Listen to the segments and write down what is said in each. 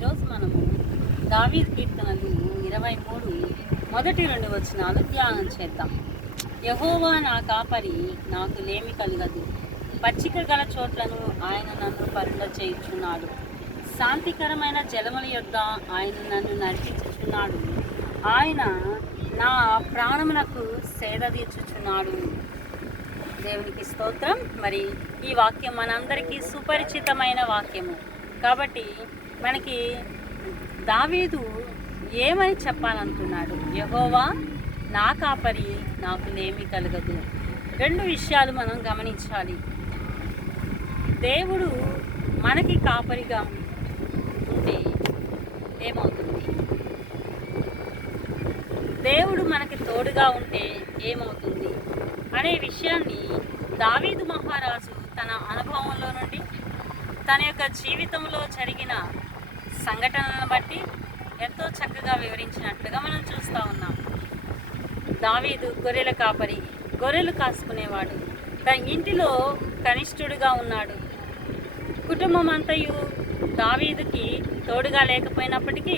ఈరోజు మనము దావీదు కీర్తనలు 23 మొదటి 2 వచనాలు ధ్యానం చేద్దాం. యెహోవా నా కాపరి, నాకు లేమి కలుగదు. పచ్చిక గల చోట్లను ఆయన నన్ను పరుండ చేయుచున్నాడు. శాంతికరమైన జలముల యొద్ద ఆయన నన్ను నడిపించుచున్నాడు. ఆయన నా ప్రాణమునకు సేద తీర్చుచున్నాడు. దేవునికి స్తోత్రం. మరి ఈ వాక్యం మనందరికీ సుపరిచితమైన వాక్యము కాబట్టి మనకి దావీదు ఏమని చెప్పాలనుకున్నాడు? యెహోవా నా కాపరి, నాకు లేమి కలగదు. రెండు విషయాలు మనం గమనించాలి. దేవుడు మనకి కాపరిగా ఉంటే ఏమవుతుంది? దేవుడు మనకి తోడుగా ఉంటే ఏమవుతుంది అనే విషయాన్ని దావీదు మహారాజు తన అనుభవంలో నుండి, తన యొక్క జీవితంలో జరిగిన సంఘటనలను బట్టి ఎంతో చక్కగా వివరించినట్లుగా మనం చూస్తూ ఉన్నాం. దావీదు గొర్రెల కాపరి, గొర్రెలు కాసుకునేవాడు. తన ఇంటిలో కనిష్ఠుడుగా ఉన్నాడు. కుటుంబం అంతయు దావీదుకి తోడుగా లేకపోయినప్పటికీ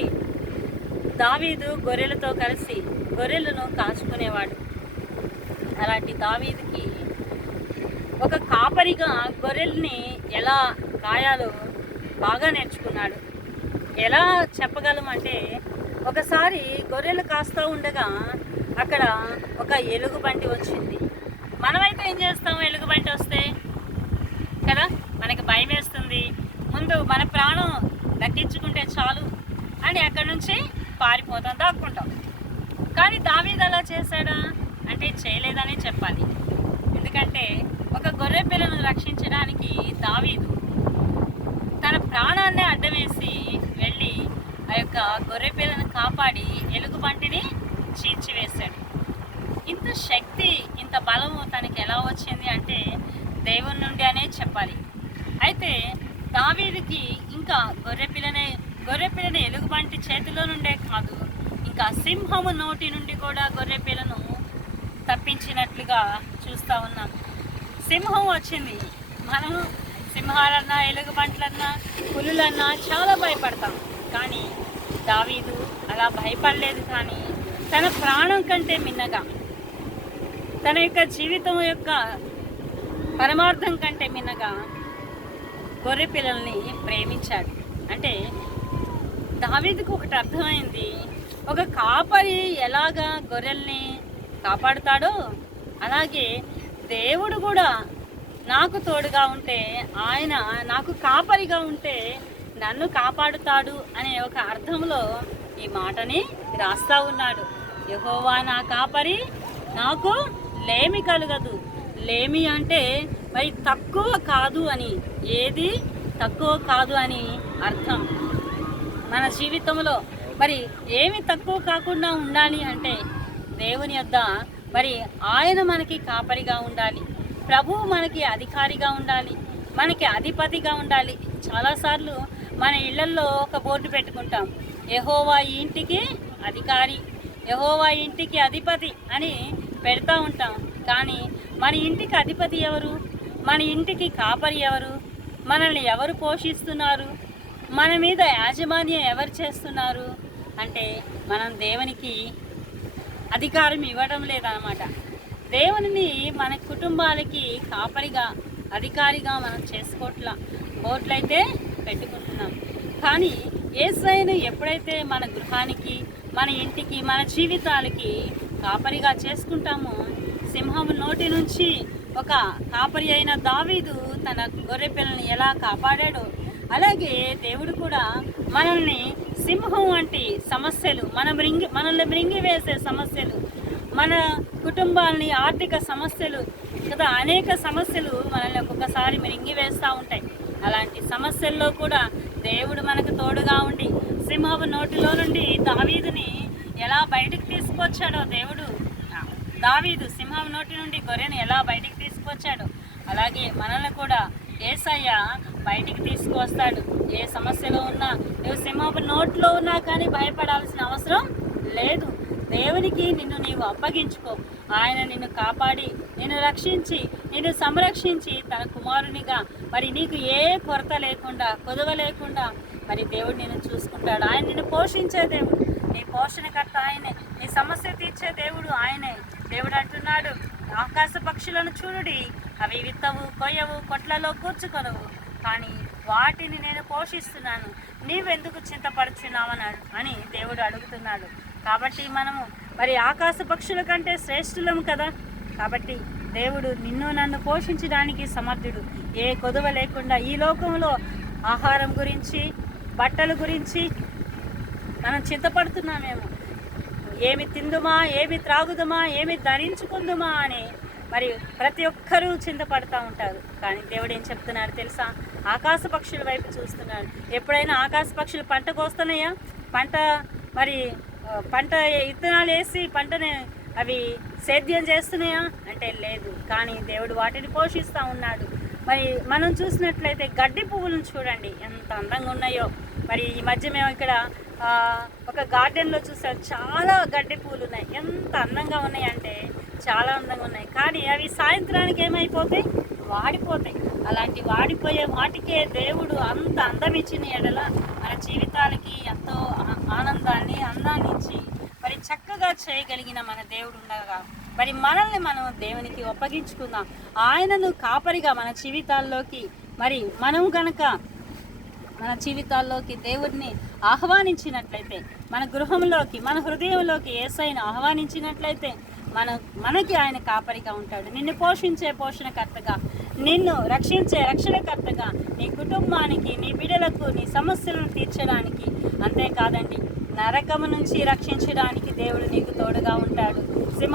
దావీదు గొర్రెలతో కలిసి గొర్రెలను కాచుకునేవాడు. అలాంటి దావీదుకి ఒక కాపరిగా గొర్రెల్ని ఎలా కాయాలో బాగా నేర్చుకున్నాడు. ఎలా చెప్పగలమంటే, ఒకసారి గొర్రెలు కాస్తూ ఉండగా అక్కడ ఒక ఎలుగుబంటి వచ్చింది. మనమైతే ఏం చేస్తాం? ఎలుగుబంటి వస్తే కదా మనకి భయం వేస్తుంది. ముందు మన ప్రాణం దక్కించుకుంటే చాలు అని అక్కడి నుంచి పారిపోతాం, దాక్కుంటాం. కానీ దావీదు అలా చేశాడా అంటే చేయలేదని చెప్పాలి. ఎందుకంటే ఒక గొర్రె పిల్లను రక్షించడానికి దావీదు తన ప్రాణాన్ని అడ్డవేసి వెళ్ళి ఆ యొక్క గొర్రె పిల్లను కాపాడి ఎలుగుబంటిని చీల్చివేశాడు. ఇంత శక్తి, ఇంత బలము తనకి ఎలా వచ్చింది అంటే దేవుని నుండి అనే చెప్పాలి. అయితే దావీదుకి ఇంకా గొర్రె పిల్లని ఎలుగుబంటి చేతిలో నుండే కాదు, ఇంకా సింహము నోటి నుండి కూడా గొర్రె పిల్లను తప్పించినట్లుగా చూస్తూ ఉన్నాం. సింహం వచ్చింది. మనం సింహాలన్నా, ఎలుగుబంట్లన్నా, పులులన్నా చాలా భయపడతాం. కానీ దావీదు అలా భయపడలేదు. కానీ తన ప్రాణం కంటే మిన్నగా, తన యొక్క జీవితం యొక్క పరమార్థం కంటే మిన్నగా గొర్రె పిల్లల్ని ప్రేమించాడు. అంటే దావీదుకు ఒకటి అర్థమైంది, ఒక కాపరి ఎలాగా గొర్రెల్ని కాపాడుతాడో అలాగే దేవుడు కూడా నాకు తోడుగా ఉంటే, ఆయన నాకు కాపరిగా ఉంటే నన్ను కాపాడుతాడు అనే ఒక అర్థంలో ఈ మాటని రాస్తా ఉన్నాడు. యెహోవా నా కాపరి, నాకు లేమి కలుగదు. లేమి అంటే మరి తక్కువ కాదు అని, ఏది తక్కువ కాదు అని అర్థం. మన జీవితంలో మరి ఏమి తక్కువ కాకుండా ఉండాలి అంటే దేవుని యొద్ద మరి ఆయన మనకి కాపరిగా ఉండాలి. ప్రభువు మనకి అధికారిగా ఉండాలి, మనకి అధిపతిగా ఉండాలి. చాలాసార్లు మన ఇళ్లల్లో ఒక బోర్డు పెట్టుకుంటాం, యెహోవా ఈ ఇంటికి అధికారి, యెహోవా ఇంటికి అధిపతి అని పెడతా ఉంటాం. కానీ మన ఇంటికి అధిపతి ఎవరు? మన ఇంటికి కాపరి ఎవరు? మనల్ని ఎవరు పోషిస్తున్నారు? మన మీద యాజమాన్యం ఎవరు చేస్తున్నారు అంటే మనం దేవునికి అధికారం ఇవ్వడం లేదన్నమాట. దేవునిని మన కుటుంబాలకి కాపరిగా, అధికారిగా మనం చేసుకోవట్లా. బోట్లయితే పెట్టుకుంటున్నాం. కానీ యేసయ్యను ఎప్పుడైతే మన గృహానికి, మన ఇంటికి, మన జీవితాలకి కాపరిగా చేసుకుంటామో, సింహము నోటి నుంచి ఒక కాపరి అయిన దావీదు తన గొర్రె పిల్లని ఎలా కాపాడాడో, అలాగే దేవుడు కూడా మనల్ని సింహం వంటి సమస్యలు, మనల్ని మృంగివేసే సమస్యలు, మన కుటుంబాలని ఆర్థిక సమస్యలు కదా, అనేక సమస్యలు మనల్ని ఒక్కొక్కసారి మృంగివేస్తూ ఉంటాయి. అలాంటి సమస్యల్లో కూడా దేవుడు మనకు తోడుగా ఉండి సింహపు నోటిలో నుండి దావీదుని ఎలా బయటికి తీసుకొచ్చాడో, దావీదు సింహం నోటి నుండి గొర్రెను ఎలా బయటికి తీసుకొచ్చాడో అలాగే మనల్ని కూడా యేసయ్య బయటికి తీసుకువస్తాడు. ఏ సమస్యలో ఉన్నా, నువ్వు సింహపు నోట్లో ఉన్నా కానీ భయపడాల్సిన అవసరం లేదు. దేవునికి నిన్ను నీవు అప్పగించుకో. ఆయన నిన్ను కాపాడి, నిన్ను రక్షించి, నిన్ను సంరక్షించి తన కుమారునిగా మరి నీకు ఏ కొరత లేకుండా, కొదవ లేకుండా మరి దేవుడు నిన్ను చూసుకుంటాడు. ఆయన నిన్ను పోషించే దేవుడు, నీ పోషణకర్త ఆయనే, నీ సమస్య తీర్చే దేవుడు ఆయనే. దేవుడు అంటున్నాడు, ఆకాశ పక్షులను చూడుడి, అవి విత్తవు, కొయ్యవు, కొట్లలో కూర్చుకొనవు, కానీ వాటిని నేను పోషిస్తున్నాను, నీవెందుకు చింతపడుచున్నావన్నాడు అని దేవుడు అడుగుతున్నాడు. కాబట్టి మనము మరి ఆకాశ పక్షుల కంటే శ్రేష్ఠులము కదా. కాబట్టి దేవుడు నిన్ను నన్ను పోషించడానికి సమర్థుడు. ఏ కొదువ లేకుండా ఈ లోకంలో ఆహారం గురించి, బట్టల గురించి మనం చింతపడుతున్నామేమో, ఏమి తిందుమా, ఏమి త్రాగుదుమా, ఏమి ధరించుకుందుమా అని మరి ప్రతి ఒక్కరూ చింతపడుతూ ఉంటారు. కానీ దేవుడు ఏం చెప్తున్నాడు తెలుసా? ఆకాశ పక్షుల వైపు చూస్తున్నాడు. ఎప్పుడైనా ఆకాశ పక్షులు పంట కోస్తున్నాయా? పంట విత్తనాలు వేసి పంటని అవి సేద్యం చేస్తున్నాయా అంటే లేదు. కానీ దేవుడు వాటిని పోషిస్తూ ఉన్నాడు. మరి మనం చూసినట్లయితే గడ్డి పువ్వులను చూడండి ఎంత అందంగా ఉన్నాయో. మరి ఈ మధ్య మేము ఇక్కడ ఒక గార్డెన్లో చూసాం, చాలా గడ్డి పువ్వులు ఉన్నాయి. ఎంత అందంగా ఉన్నాయి అంటే చాలా అందంగా ఉన్నాయి. కానీ అవి సాయంత్రానికి ఏమైపోతాయి? వాడిపోతాయి. అలాంటి వాడిపోయే వాటికే దేవుడు అంత అందం ఇచ్చిన ఎడల మన జీవితాలకి ఎంతో ఆనందాన్ని, అందాన్ని ఇచ్చి మరి చక్కగా చేయగలిగిన మన దేవుడు ఉండగా మరి మనల్ని మనం దేవునికి ఒప్పగించుకుందాం. ఆయనను కాపరిగా మన జీవితాల్లోకి మరి మనం గనక మన జీవితాల్లోకి దేవుడిని ఆహ్వానించినట్లయితే, మన గృహంలోకి, మన హృదయంలోకి యేసయ్యను ఆహ్వానించినట్లయితే మనకి ఆయన కాపరిగా ఉంటాడు. నిన్ను పోషించే పోషణకర్తగా, నిన్ను రక్షించే రక్షణకర్తగా, నీ కుటుంబానికి, నీ బిడ్డలకు, నీ సమస్యలను తీర్చడానికి, అంతేకాదండి నరకము నుంచి రక్షించడానికి దేవుడు నీకు తోడుగా ఉంటాడు.